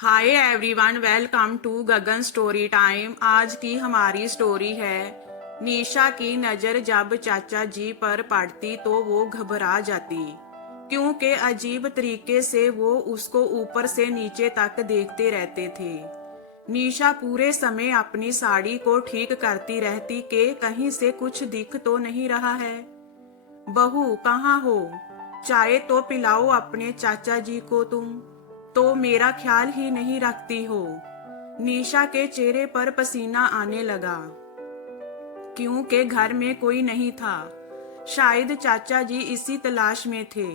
Hi everyone, welcome to Gagan story time. आज की हमारी स्टोरी है निशा की नज़र जब चाचा जी पर पड़ती तो वो घबरा जाती, क्योंकि अजीब तरीके से वो उसको ऊपर से नीचे तक देखते रहते थे। निशा पूरे समय अपनी साड़ी को ठीक करती रहती कि कहीं से कुछ दिख तो नहीं रहा है। बहू कहाँ हो? चाय तो पिलाओ अपने चाचा जी को, तुम तो मेरा ख्याल ही नहीं रखती हो। निशा के चेहरे पर पसीना आने लगा, क्योंकि घर में कोई नहीं था। शायद चाचा जी इसी तलाश में थे।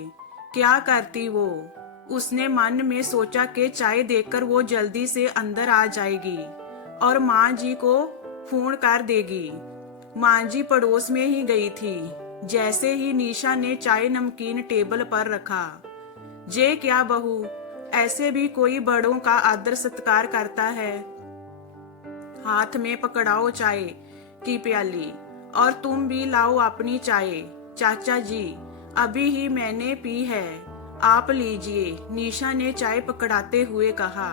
क्या करती वो? उसने मन में सोचा कि चाय देकर वो जल्दी से अंदर आ जाएगी और माँ जी को फोन कर देगी। माँ जी पड़ोस में ही गई थी। जैसे ही निशा ने चाय नमकीन टेबल पर रखा, जे क्या बहू, ऐसे भी कोई बड़ों का आदर सत्कार करता है? हाथ में पकड़ाओ चाय की प्याली, और तुम भी लाओ अपनी चाय। चाचा जी, अभी ही मैंने पी है, आप लीजिए, निशा ने चाय पकड़ाते हुए कहा।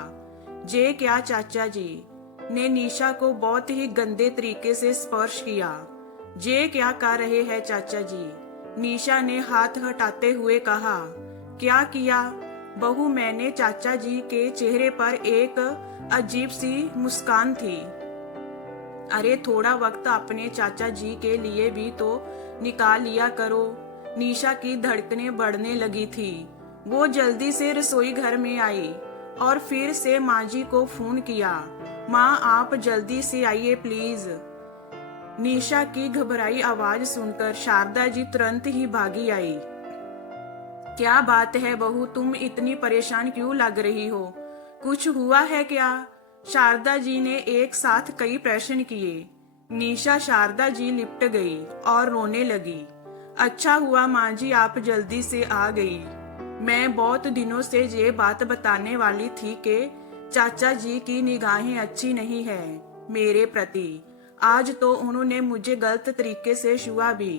जे क्या चाचा जी ने निशा को बहुत ही गंदे तरीके से स्पर्श किया। जे क्या कर रहे हैं चाचा जी? निशा ने हाथ हटाते हुए कहा। क्या किया बहू? मैंने चाचा जी के चेहरे पर एक अजीब सी मुस्कान थी। अरे थोड़ा वक्त अपने चाचा जी के लिए भी तो निकाल लिया करो। निशा की धड़कनें बढ़ने लगी थी। वो जल्दी से रसोई घर में आई और फिर से माँ जी को फोन किया। माँ आप जल्दी से आइए प्लीज। निशा की घबराई आवाज सुनकर शारदा जी तुरंत ही भागी आई। क्या बात है बहू, तुम इतनी परेशान क्यों लग रही हो? कुछ हुआ है क्या? शारदा जी ने एक साथ कई प्रश्न किए। निशा शारदा जी लिपट गई और रोने लगी। अच्छा हुआ माँ जी आप जल्दी से आ गई। मैं बहुत दिनों से ये बात बताने वाली थी कि चाचा जी की निगाहें अच्छी नहीं है मेरे प्रति। आज तो उन्होंने मुझे गलत तरीके से छुआ भी।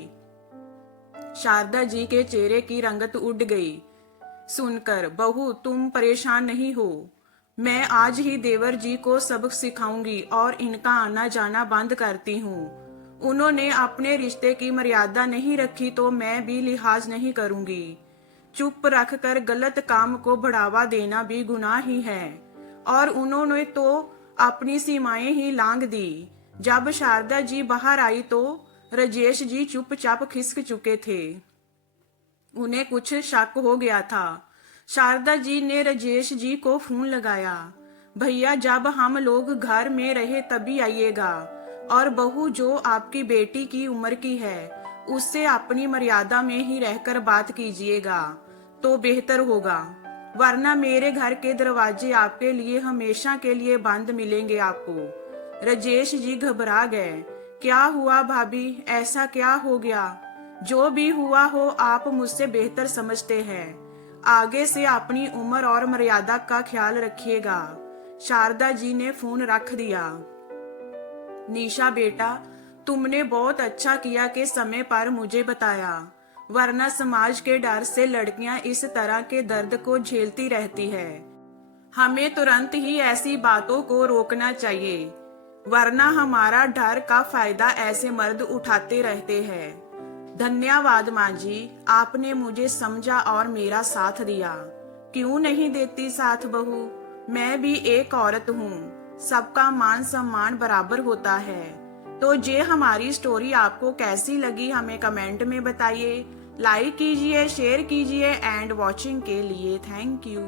शारदा जी के चेहरे की रंगत उड़ गई सुनकर। बहू तुम परेशान नहीं हो, मैं आज ही देवर जी को सबक सिखाऊंगी और इनका आना जाना बंद करती हूँ। उन्होंने अपने रिश्ते की मर्यादा नहीं रखी तो मैं भी लिहाज नहीं करूंगी। चुप रखकर गलत काम को बढ़ावा देना भी गुनाह ही है, और उन्होंने तो अपनी सीमाएं ही लांघ दी। जब शारदा जी बाहर आई तो राजेश जी चुपचाप खिसक चुके थे। उन्हें कुछ शक हो गया था। शारदा जी ने राजेश जी को फोन लगाया। भैया जब हम लोग घर में रहे तभी आइएगा, और बहू जो आपकी बेटी की उम्र की है उससे अपनी मर्यादा में ही रहकर बात कीजिएगा तो बेहतर होगा, वरना मेरे घर के दरवाजे आपके लिए हमेशा के लिए बंद मिलेंगे आपको। राजेश जी घबरा गए। क्या हुआ भाभी, ऐसा क्या हो गया? जो भी हुआ हो आप मुझसे बेहतर समझते हैं। आगे से अपनी उम्र और मर्यादा का ख्याल रखिएगा। शारदा जी ने फोन रख दिया। निशा बेटा, तुमने बहुत अच्छा किया कि समय पर मुझे बताया, वरना समाज के डर से लड़कियां इस तरह के दर्द को झेलती रहती है। हमें तुरंत ही ऐसी बातों को रोकना चाहिए, वरना हमारा डर का फायदा ऐसे मर्द उठाते रहते हैं। धन्यवाद माँ जी, आपने मुझे समझा और मेरा साथ दिया। क्यों नहीं देती साथ बहू, मैं भी एक औरत हूँ, सबका मान सम्मान बराबर होता है। तो ये हमारी स्टोरी आपको कैसी लगी हमें कमेंट में बताइए। लाइक कीजिए, शेयर कीजिए एंड वॉचिंग के लिए थैंक यू।